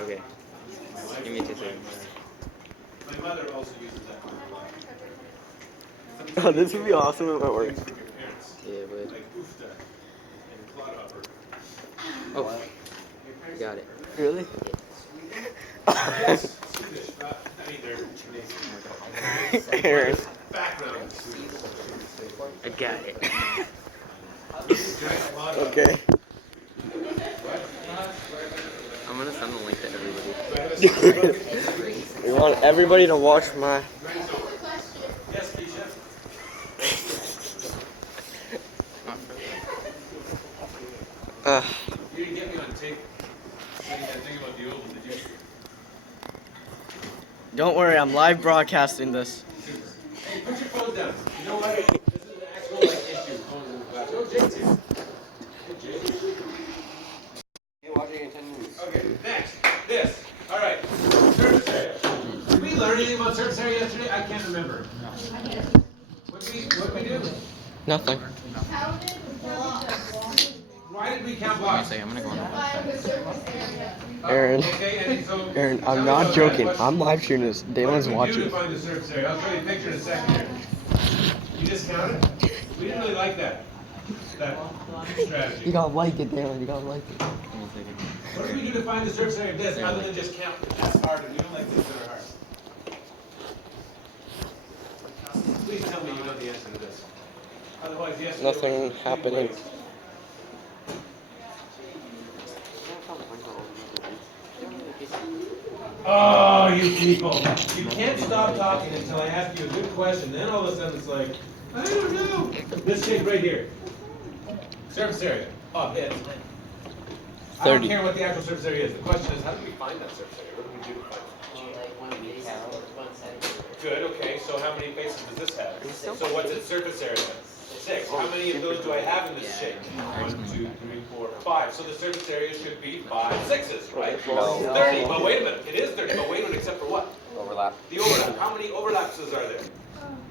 Okay. Give me 2 seconds. My mother also uses that. Oh, this would be awesome if it worked. Yeah, but. Like Oofta and Clodhopper. Oh, you got it. Really? Yes, Swedish. I mean, they're Canadian. Aaron. Background Swedish. I got it. Okay. I'm gonna send the link to everybody. We want everybody to watch my. Yes, Keisha. You didn't get me on tape saying that thing about the oval, did you? Don't worry, I'm live broadcasting this. Hey, put your phone down. You know what? This is an actual issue. Phones in the class. Oh, Jake's here. Hey, Jake. You're watching in 10 minutes. Okay, next. This. All right. Surface area. Did we learn anything about surface area yesterday? I can't remember. What did we do? Nothing. Why did we count Wait a blocks? second, I'm gonna go on the website. Aaron. Okay, and so Aaron, tell I'm me not about joking. that. I'm live streaming this. Damon's What did we do to watching. find the surface area? I'll show you a picture in a second here. You just counted? We didn't really like that strategy. You gotta like it, Damon. You gotta like it. Give me a second. What did we do to find the surface area of this other than just count? That's hard, and we don't like things that are hard. Please tell me you know the answer to this. Otherwise, yes. Nothing happening. Oh, you people. You can't stop talking until I ask you a good question. Then all of a sudden it's like, I don't know. This shape right here. Surface area. Oh, yeah. I don't 30. care what the actual surface area is. The question is, how do we find that surface area? What do we do to find it? Good, okay. So how many faces does this have? So what's its surface area? 6. How many of those do I have in this shape? 1, 2, 3, 4, 5. So the surface area should be 5 sixes, right? No. 30. Well, wait a minute. It is 30, but wait a minute, except for what? Overlap. The overlap. How many overlapses are there?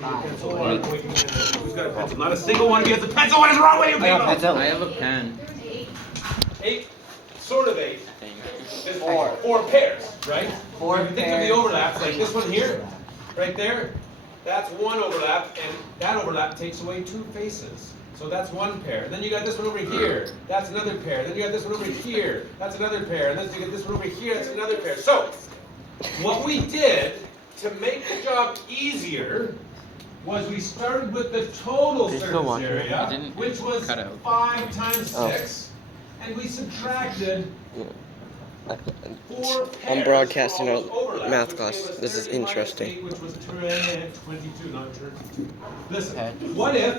Pencil. Who's got a pencil? Not a single one of you has a pencil. What is wrong with you people? I have a pen. 8. Sort of 8. I think. There's 4. 4 pairs, right? Four So if you think of the pairs. overlaps, like this one here, right there, that's one overlap, and that overlap takes away 2 faces. So that's 1 pair. And then you got this one over here. That's another pair. Then you got this one over here. That's another pair. And then you get this one over here. That's another pair. So what we did to make the job easier was we started with the total Are you still surface watching? area, I didn't which was cut out. 5 times Oh. 6, and we subtracted 4 pairs I'm broadcasting for all a those overlaps, math which class. gave us This is 30 minus interesting. 8, which was 22, not 32. Listen, what if?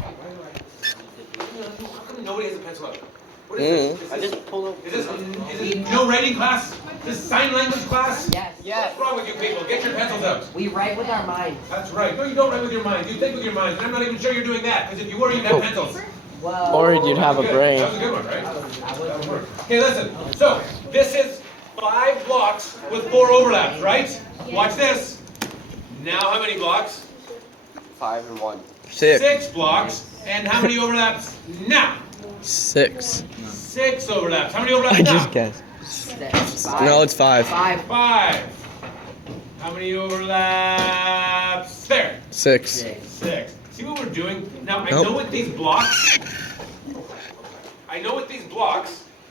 How come nobody has a pencil out? What is this? I just pulled up. Is this no writing class? This sign language class? Yes. What's wrong with you people? Get your pencils out. We write with our minds. That's right. No, you don't write with your mind. You think with your mind. And I'm not even sure you're doing that, because if you were, you'd have pencils. Well, Or you'd have a Good. brain. That was a good one, right? That would work. Okay, listen. So, this is 5 blocks with 4 overlaps, right? Watch this. Now, how many blocks? 5 and 1. 6. 6 blocks. And how many overlaps now? 6. 6 overlaps. How many overlaps I now? just guessed. No, it's 5. 5. 5. How many overlaps? There. 6. 6. See what we're doing? Now, I Nope. know with these blocks,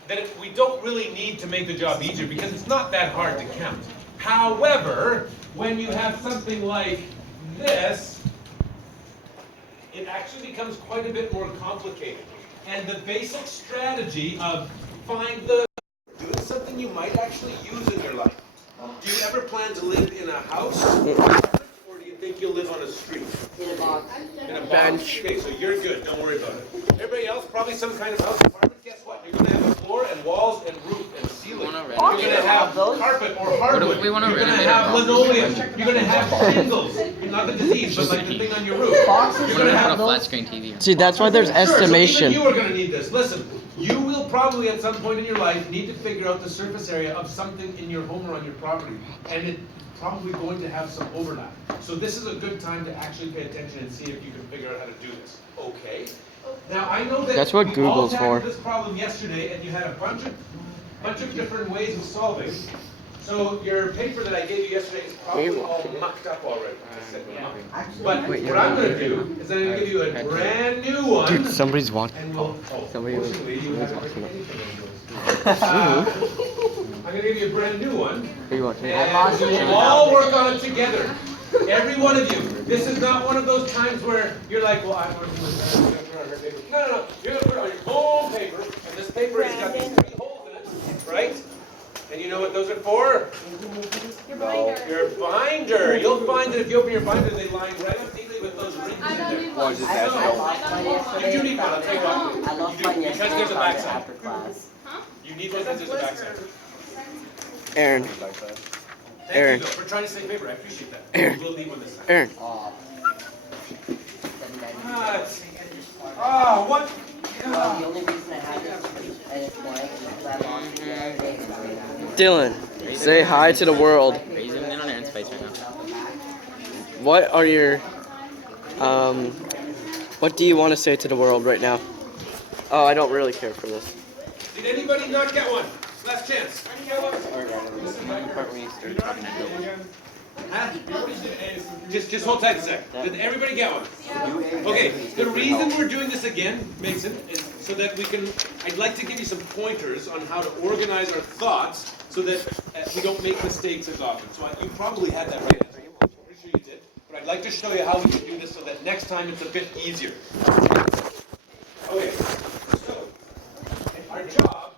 that we don't really need to make the job easier because it's not that hard to count. However, when you have something like this, it actually becomes quite a bit more complicated. And the basic strategy of find the doing something you might actually use in your life. Do you ever plan to live in a house? Or do you think you'll live on a street? In a box. In a box? Bench. Okay, so you're good. Don't worry about it. Everybody else, probably some kind of house apartment. Guess what? You're going to have a floor and walls and roof and ceiling. Wanna You're renovate going to have carpet or hardwood. we wanna You're going to renovate our have house? linoleum. You're going to have shingles. Not the disease, but like the thing on your roof. I'm You're gonna going to put a have flat those. screen TV on. See, that's why there's Sure, so estimation. even you are going to need this. Listen, you will probably at some point in your life need to figure out the surface area of something in your home or on your property. And it's probably going to have some overlap. So this is a good time to actually pay attention and see if you can figure out how to do this. Okay. Now I know that That's what we all Google's tackled for. this problem yesterday and you had a bunch of bunch of different ways of solving. So your paper that I gave you yesterday is probably all mucked up already. But what I'm going to do is I'm going to give you a brand new one. Dude, somebody's watching. And we'll, Somebody was fortunately, you haven't watching. written anything on those. I'm going to give you a brand new one. Are you watching? And we'll all work on it together. Every one of you. This is not one of those times where you're like, well, I'm working with her. I'm going to put it on her paper. No. You're going to put it on your own paper. And this paper has got these 3 holes in it, right? And you know what those are for? Your binder. Your binder. You'll find that if you open your binder, they line right up neatly with those rings I in don't there. need one. I lost mine yesterday. You do need one, I'll tell you what. I lost You do, mine because yesterday. there's a I found it backside. after class. Huh? You need one because there's a backside. Aaron. Thank Aaron. you, Bill, for trying to save paper. I appreciate that. Aaron. We'll need one this time. Aaron. What? Well, the only reason I have this and it's blank is because I lost it yesterday. Dylan, say hi to the world. Are you zooming in on Aaron's face right now? What are your, what do you want to say to the world right now? Oh, I don't really care for this. Did anybody not get one? Last chance. Huh? Just hold tight a sec. Did everybody get one? Okay, the reason we're doing this again, Mason, is so that we can, I'd like to give you some pointers on how to organize our thoughts so that we don't make mistakes as often. So you probably had that right answer. I'm pretty sure you did. But I'd like to show you how we can do this so that next time it's a bit easier. Okay, so our job.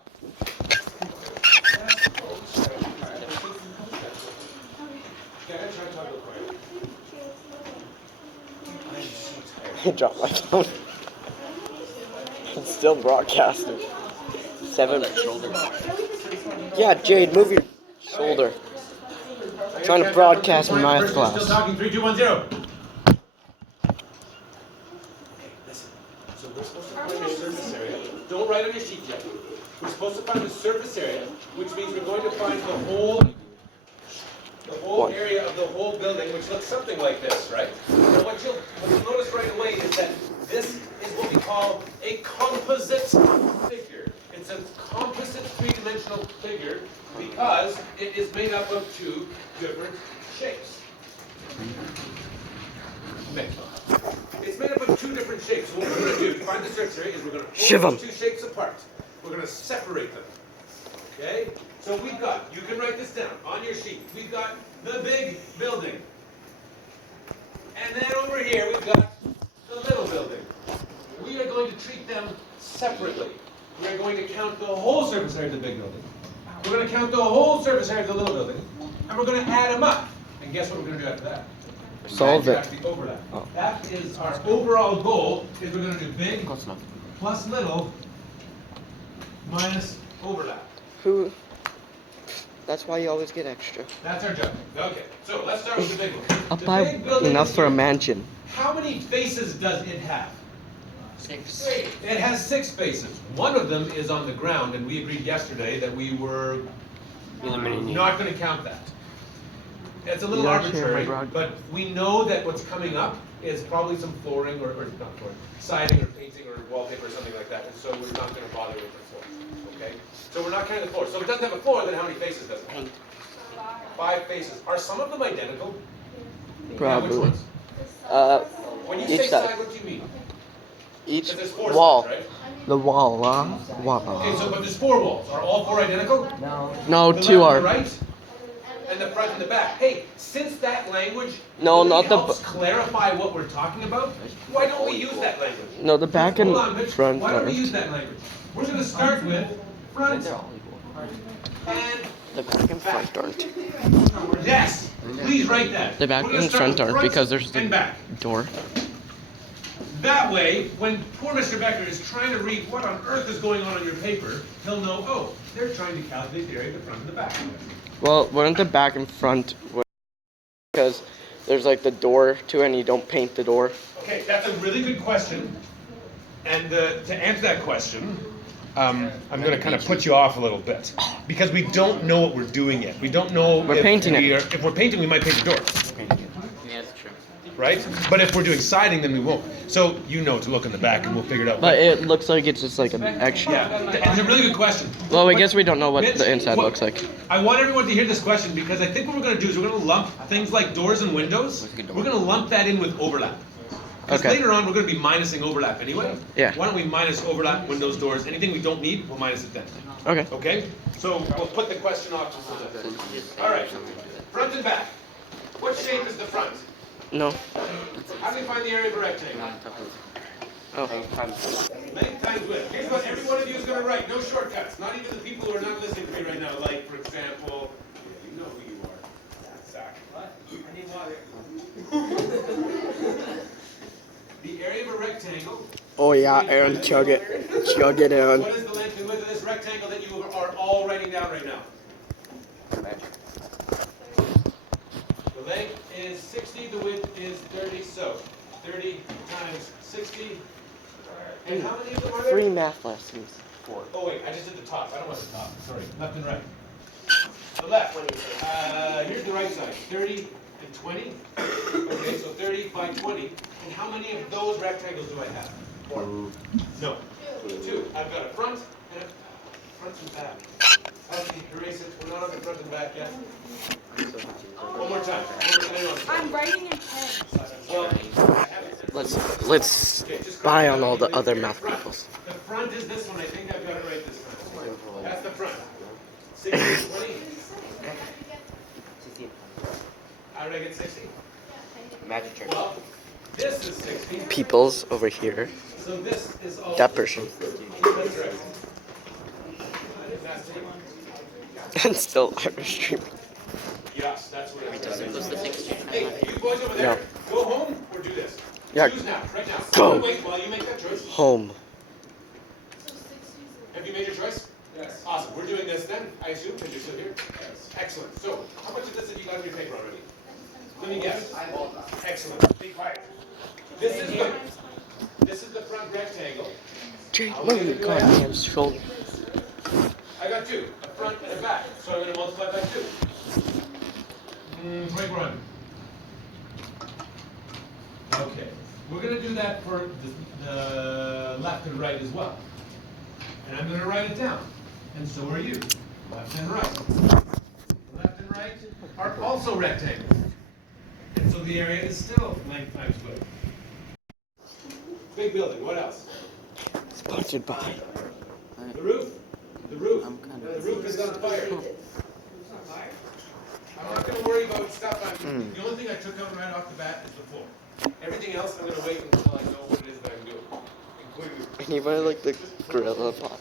I dropped my phone. It's still broadcasting. 7. Yeah, Jade, move your shoulder. I'm trying to broadcast my math Still class. talking. 3, 2, 1, 0. Okay, listen. So we're supposed to find the surface area. Don't write on your sheet yet. We're supposed to find the surface area, which means we're going to find the whole area of the whole building, which looks something like this, right? Now what you'll notice right away is that this is what we call a composite figure. It's a composite 3-dimensional figure because it is made up of 2 different shapes. It's made up of 2 different shapes. So what we're going to do to find the surface area is we're going to pull those 2 shapes apart. We're going to separate them. Okay? So we've got, you can write this down on your sheet, we've got the big building. And then over here we've got the little building. We are going to treat them separately. We are going to count the whole surface area of the big building. We're going to count the whole surface area of the little building. And we're going to add them up. And guess what we're going to do after that? Solve it. The overlap. Oh. That is our overall goal, is we're going to do big plus little minus overlap. Who? That's why you always get extra. That's our job. Okay, so let's start with the big one. I'll The buy big building enough is for a here. mansion. How many faces does it have? 6. It has 6 faces. One of them is on the ground, and we agreed yesterday that we were not going to count that. It's a little You don't care arbitrary, about broad- but we know that what's coming up is probably some flooring or not flooring, siding or painting or wallpaper or something like that, and so we're not going to bother with the floor. Okay? So we're not counting the floor. So if it doesn't have a floor, then how many faces does it have? 5 faces. Are some of them identical? Yeah, Probably. which ones? When you Each say side. side, what do you mean? Each 'Cause there's 4 wall. sides, right? The wall, wall. Okay, so but there's 4 walls. Are all 4 identical? No. No, The 2 left are. and the right, and the front and the back. Hey, since that language No, really not the helps clarify what we're talking about, why don't we use that language? No, the back and Hold on, Mitch. front Why don't we aren't. use that language? We're going to start with front and The back and front aren't. yes. Please write that. The back We're gonna and start front with aren't because there's and the back. door. That way, when poor Mr. Becker is trying to read what on earth is going on your paper, he'll know, oh, they're trying to calculate the area of the front and the back. Well, wouldn't the back and front because there's like the door to it and you don't paint the door? Okay, that's a really good question. And to answer that question, I'm going to kind of put you off a little bit. Because we don't know what we're doing yet. We don't know We're painting it. If we're painting, we might paint the door. Yeah, that's true. right? But if we're doing siding, then we won't. So you know to look in the back, and we'll figure it out. But it looks like it's just like an extra. Yeah, it's a really good question. Well, I But guess we don't know what Mitch, the inside looks like. I want everyone to hear this question because I think what we're going to do is we're going to lump things like doors and windows. We're going to lump that in with overlap. Because Okay. later on we're going to be minusing overlap anyway. Yeah. Why don't we minus overlap, windows, doors, anything we don't need, we'll minus it then. Okay. Okay? So we'll put the question off for that. All right. Front and back. What shape is the front? No. How do you find the area of a rectangle? Oh. Length times width. Here's what every one of you is going to write. No shortcuts. Not even the people who are not listening to me right now. Like, for example, you know who you are. Zach. What? I need water. The area of a rectangle. Oh yeah, Aaron, chug it. Chug it, Aaron. What is the length and width of this rectangle that you are all writing down right now? The length is 60, the width is 30, so 30 times 60. And how many of them are there? 3 math lessons. 4. Oh wait, I just did the top. I don't want the top. Sorry, left and right. The left. Here's the right side. 30 and 20. Okay, so 30 by 20. And how many of those rectangles do I have? 4. No. 2. I've got a front and a front and back. Okay, erase it. We're not on the front and back yet. One more time. I'm writing in pen. Well, Let's buy on all the other math peoples. the front is this one. I think I've got it right this time. That's the front. 60, 20. How did I get 60? Magic trick. Well, this is 60. Peoples over here. So this is all. That person. That's right. And still Irish streaming. Yes, that's what it is. What's the 60? Hey, you boys over there, go home or do this? Yeah. Choose now, right now. Go. Wait while you make that choice. Home. Have you made your choice? Yes. Awesome. We're doing this then, I assume, because you're still here? Yes. Excellent. So, how much of this have you got on your paper already? Let me guess. Excellent. Be quiet. This is the front rectangle. Jake, move your goddamn shoulder. I got 2, a front and a back. So I'm going to multiply by 2. 2400. Okay. We're going to do that for the left and right as well. And I'm going to write it down. And so are you. Left and right. Left and right are also rectangles. And so the area is still length times width. Big building. What else? Sponsored by. The roof. The roof. The roof is on fire. I'm not going to worry about stuff. The only thing I took out right off the bat is the floor. Everything else, I'm going to wait until I know what it is that I'm doing. Including Anybody like the gorilla pot?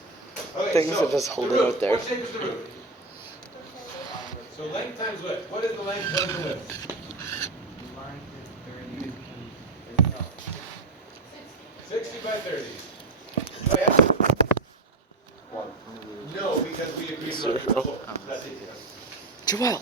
okay, Things so, are just the holding roof. out there. What shape is the roof? So length times width. What is the length? What is the width? 60 by 30. Do I have to? 1. No, because we agreed on the floor. That's it. Joel.